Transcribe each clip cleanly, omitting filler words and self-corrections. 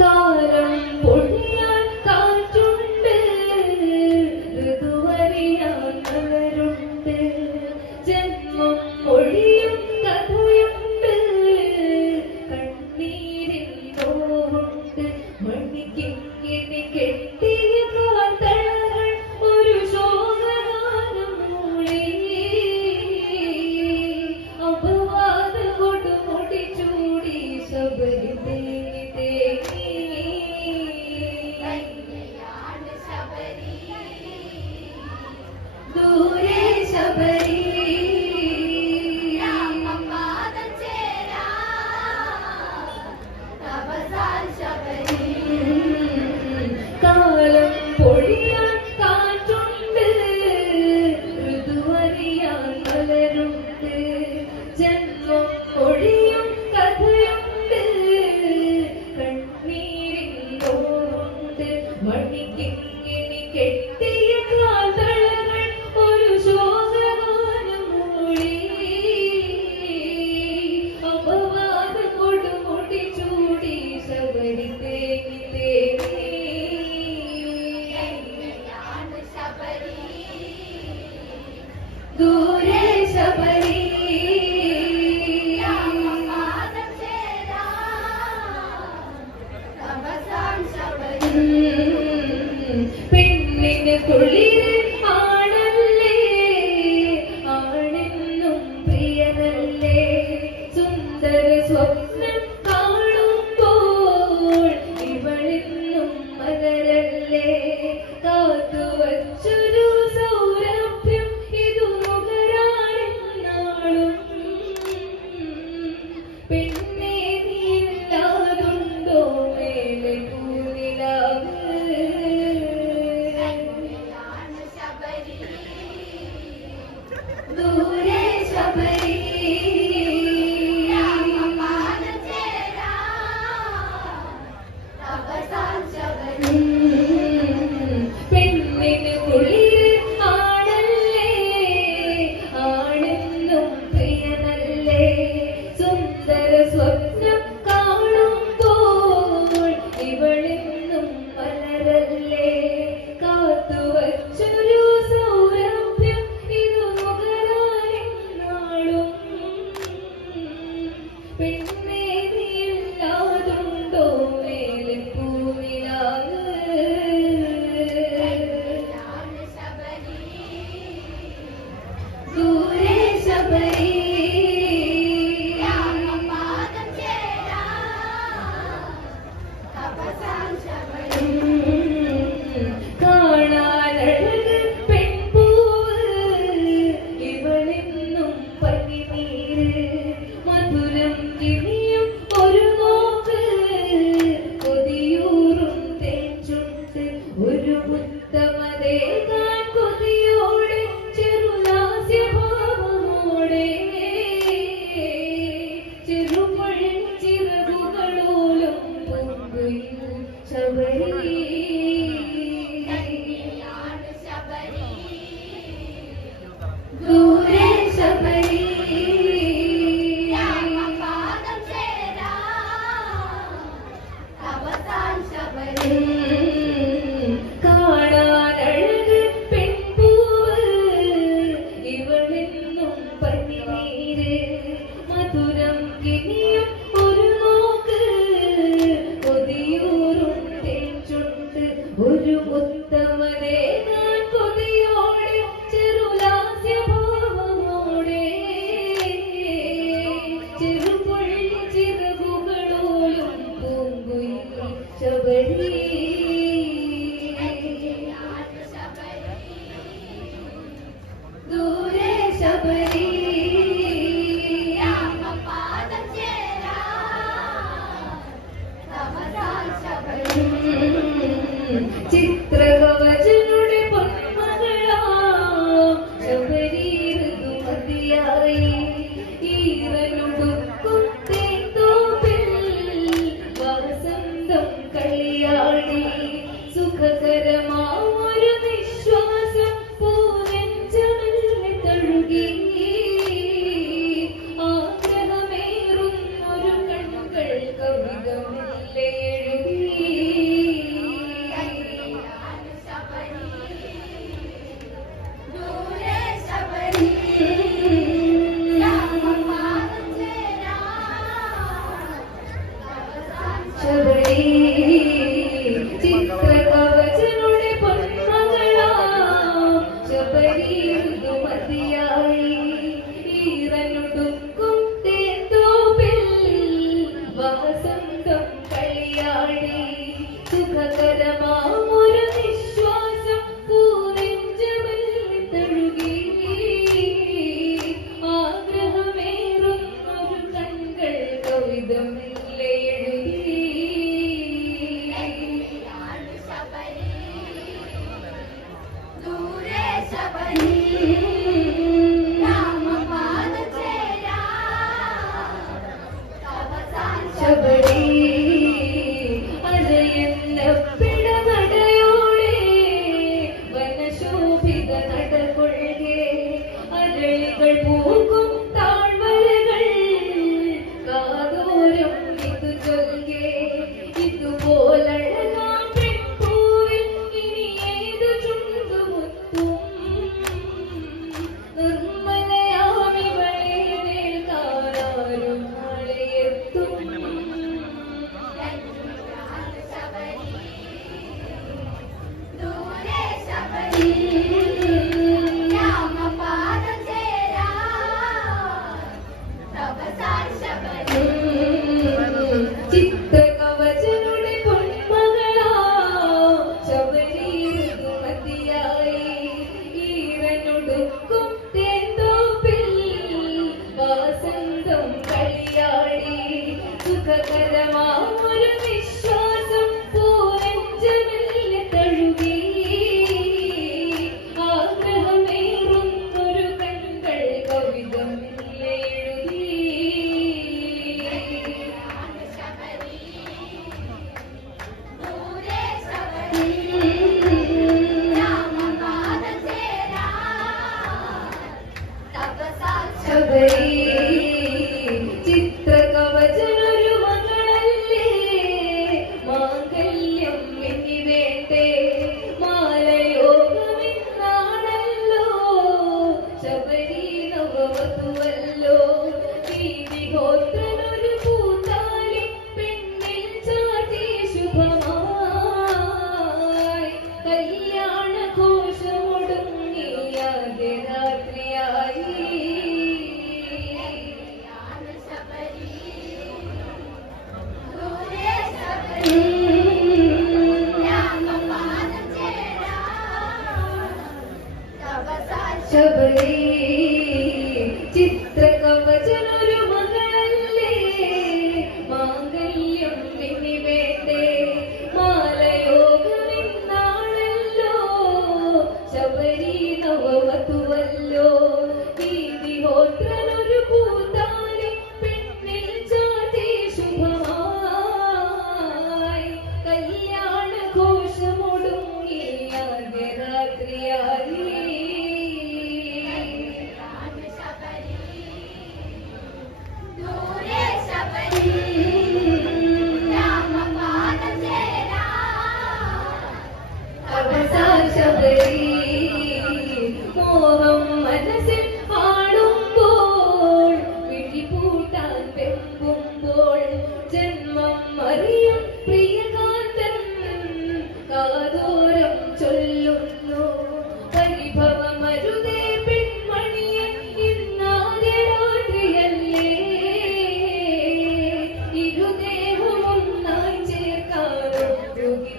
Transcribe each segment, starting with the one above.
കാലം പൊഴിയാൻ കാറ്റുണ്ട്, ഋതുവറിയാൻ മലരുണ്ട്, ജന്മം ഒഴിയും കഥയുണ്ട്, കണ്ണീരിൽ നോവുണ്ട്, മണിക്കിങ്ങിനി കെട്ടിയ കാൽത്തളകൾ ഒരു ശോകഗാനം മൂളി, അപവാദ കൊടുമുടി ചൂടി ശബരി തേങ്ങി തേങ്ങി. ദൂരെ ശബരി കാലം പൊഴിയാൻ കാറ്റുണ്ട്, ഋതുവറിയാൻ മലരുണ്ട്, ജന്മം ഒഴിയും കഥയുണ്ട്, കണ്ണീരിൽ നോവുണ്ട്, മണിക്കിങ്ങിനി കെട്ടിയ കാൽത്തളകൾ ഒരു ശോകഗാനം മൂളി, അപവാദ കൊടുമുടി ചൂടി ശബരി തേങ്ങി തേങ്ങി. ദൂരെ ശബരി പെണ്ണിന് കുളിര് ആണല്ലേ, ആണെന്നും പ്രിയനല്ലേ, സുന്ദര സ്വപ്നം കാണുമ്പോൾ ഇവളെന്നും മലരല്ലേ, കാത്തുവച്ചൊരു സൗരഭ്യം ഇതു നുകരാനെന്നാളും, പെണ്ണേ നീയില്ലാതുണ്ടോ മേലെ പൂനിലാവ്. ദൂരെ ശബരി പെണ്ണിന് കുളിര് ആണല്ലേ, ആണെന്നും പ്രിയനല്ലേ, സുന്ദര സ്വപ്നം കാണുമ്പോൾ ഇവളെന്നും മലരല്ലേ, കാത്തുവച്ചൊരു സൗരഭ്യം ഇതു നുകരാനെന്നാളും, പെണ്ണേ നീയില്ലാതുണ്ടോ മേലെ പൂനിലാവ്. ദൂരെ ശബരി കാണാനഴക് പെൺപൂവ് ഇവളെന്നും പനിനീര്, മധുരം കിണിയും ഒരു നോക്ക്, കൊതിയൂറും തേച്ചുണ്ട്, ഒരു മുത്തമതേകാൻ കൊതിയോടെ ചെറുലാസ്യഭാവമോടെ, ചെറുപഴം ചിറകുകളോലും പൊങ്കുയിൽ ശബരി. ദൂരെ ശബരി കാണാനഴക് പെൺപൂവ് ഇവളെന്നും പനിനീര്, മധുരം കിണിയും ഒരു നോക്ക്, കൊതിയൂറും തേച്ചുണ്ട്, ഒരു മുത്തമതേകാൻ കൊതിയോടെ ചെറുലാസ്യഭാവമോടെ, ചെറുപുഴി ചിറകുകളോലും പൂങ്കുയിൽ ശബരി. ദൂരെ ശബരി ചിത്രകവചനുടെ പൊന്മകളാം ശബരി ഋതുമതിയായി, ഈറനുടുക്കും തേന്തോപ്പിൽ വസന്തം കളിയാടി, സുഖകരമാമൊരു നിശ്വാസം പൂനെഞ്ചമെല്ലെ തഴുകി, ആഗ്രഹമേറും ഒരു കണ്ണുകൾ കവിതമെല്ലെ എഴുതി. ശബരി ചിത്രകവചനൊരു മകളല്ലേ മാംഗല്യം ഇനി വേണ്ടേ മാലയോഗമിന്നാണല്ലോ ശബരി നവവധുവല്ലോ നീതിഹോത്രനൊരു പൂത്താലി പെണ്ണിൽ ചാതി ശുഭമായി കല്യാണ ഘോഷമൊടുങ്ങി രാത്രിയായി മോഹം മനസ്സിൽ ആടുമ്പോൾ വിഴിപൂട്ടാൻ വെമ്പുമ്പോൾ ജന്മം അറിയും പ്രിയകാന്തൻ കാതോരം ചൊല്ലുന്നു പരിഭവമരുതേ പെൺമണിയെ ഇന്നാദ്യ രാത്രിയല്ലേ ഇരുദേഹം ഒന്നായി ചേർക്കാനൊട്ടുകില്ല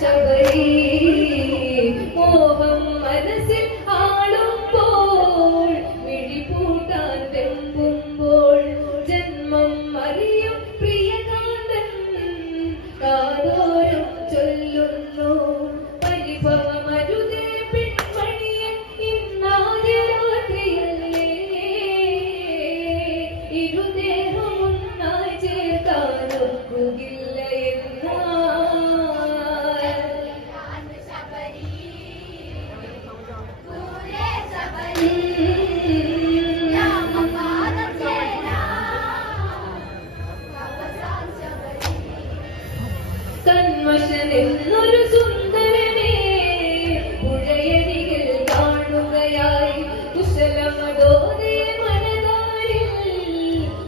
ശബരി മോഹം മനസ്സിൽ ആടുമ്പോൾ വിഴിപൂട്ടാൻ വെമ്പുമ്പോൾ ജന്മം അറിയും പ്രിയകാന്തൻ കാതോരം ചൊല്ലുന്നു പരിഭവമരുതേ പെൺമണിയെ ഇന്നാദ്യ രാത്രിയല്ലേ ഇരുദേഹം ഒന്നായി ചേർക്കാനൊക്കുകില്ല കന്മശനെന്നൊരു സുന്ദരനെ പുഴയരികിൽ കാണുകയായി കുശലമതോടെ മനതാരിൽ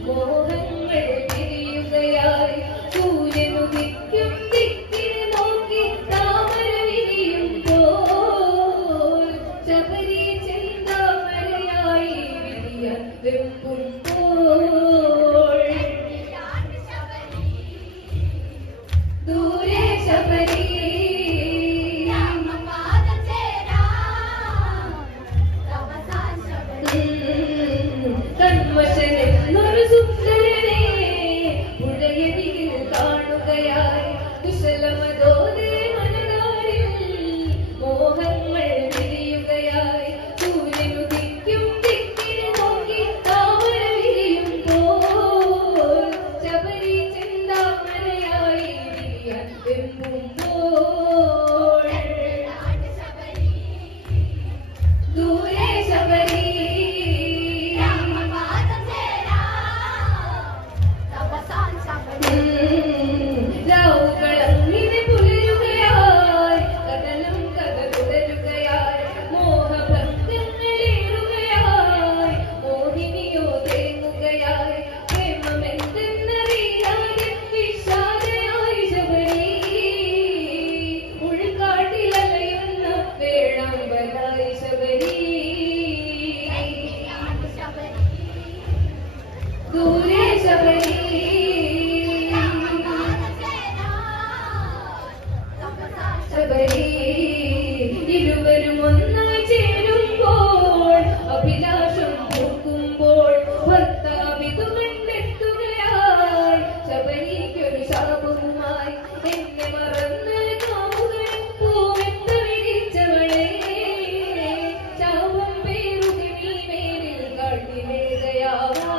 മോഹങ്ങൾ തിരിയുകയായി സൂര്യനുദിക്കും ദിക്കിനെ നോക്കി താമര വിരിയുമ്പോൾ ശബരി ചെന്താമരയായി വിരിയാൻ വെമ്പുമ്പോൾ ദൂരെ ശബരി കന്മശനെന്നൊരു സുന്ദരനെ പുഴയരികിൽ കാണുകയായി കുശലമതോടെ മനതാരിൽ മോഹങ്ങൾ വിരിയുകയായി സൂര്യനുദിക്കും ദിക്കിനെ നോക്കി താമര വിരിയുമ്പോൾ ശബരി ചെന്താമരയായി വിരിയാൻ വെമ്പുമ്പോൾ ദൂരെ ശബരി രാവുകളങ്ങിനെ പുലരുകയായി കടലും കഥ തുടരുകയായി മോഹഭംഗങ്ങളേറുകയായി മോഹിനിയോ തേങ്ങുകയായി പ്രേമമെന്തെന്നറിയാതെ വിഷാദയായി ശബരി ഉൾക്കാട്ടിലലയുന്ന വേഴാമ്പലായി ശബരി ദൂരെ ശബരി ശബരി ഇരുവരും ഒന്നായി ചേരുമ്പോൾ അഭിലാഷം പൂക്കുമ്പോൾ ഭർത്താവിതു കണ്ടെത്തുകയായി ശബരിക്കൊരു ശാപവുമായി എന്നെ മറന്ന് കാമുകൻ പൂവെത്ത വിരിച്ചവളെ ശാപം പേരുകി നീ മേലിൽ കാട്ടിലേതയാവാൻ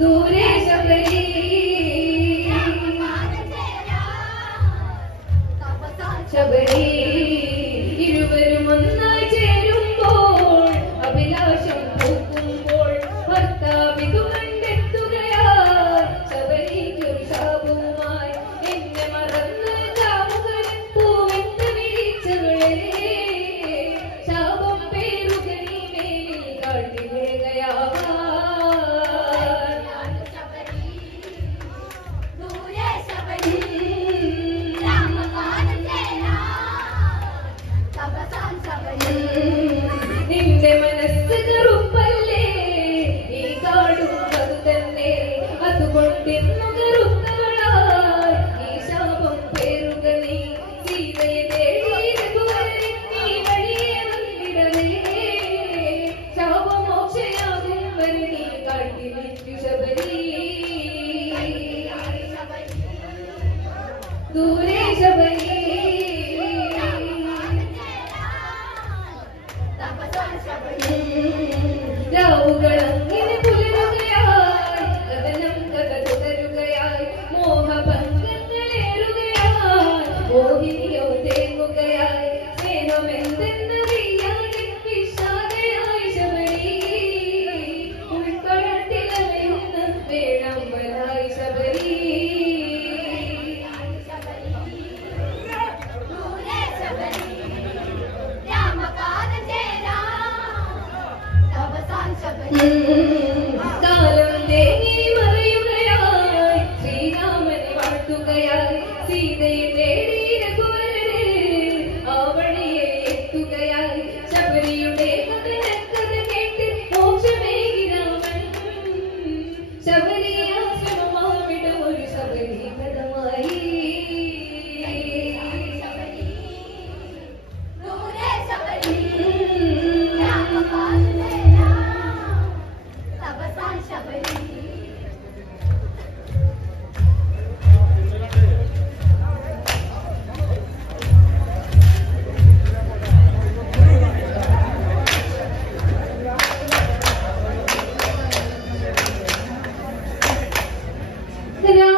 ദൂരെ ശബരി എന്നു കറുത്തവളായി ഈ ശാപം പേറുക നീ സീതയെ തേടി രഘുവരൻ നീ വഴിയെ വന്നിടവേ ശാപമോക്ഷയാകും വരെ നീ കാട്ടിലിറ്റു ശബരി ദൂരെ ശബരി രാവുകളങ്ങനെ പുലരുകയായി കഥനം കഥ തുടരുകയായി മോഹഭംഗങ്ങളേറുകയായി മോഹിനിയോ തേങ്ങുകയായി സ്നേഹമെന്തെന്നറിയാതെ വിഷാദയായി ശബരി ഉൾക്കടത്തിലലയുന്ന വേഴമ്പലായി ശബരി കാലം തേങ്ങി മറയുകയായി ശ്രീരാമനെ വാഴ്ത്തുകയായി സീതയെ തേടി രഘുവരനെ ആ വഴിയെ എത്തുകയായി ശബരിയുടെ കഥ കേട്ട് മോക്ഷമേകി രാമൻ ശബരിയെ ആശ്രമമാവിടും ഒരു ശബരി കഥമായി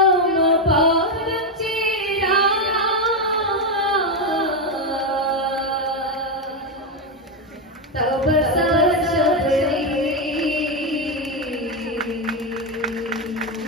രാമപാദം ചേരാ തപ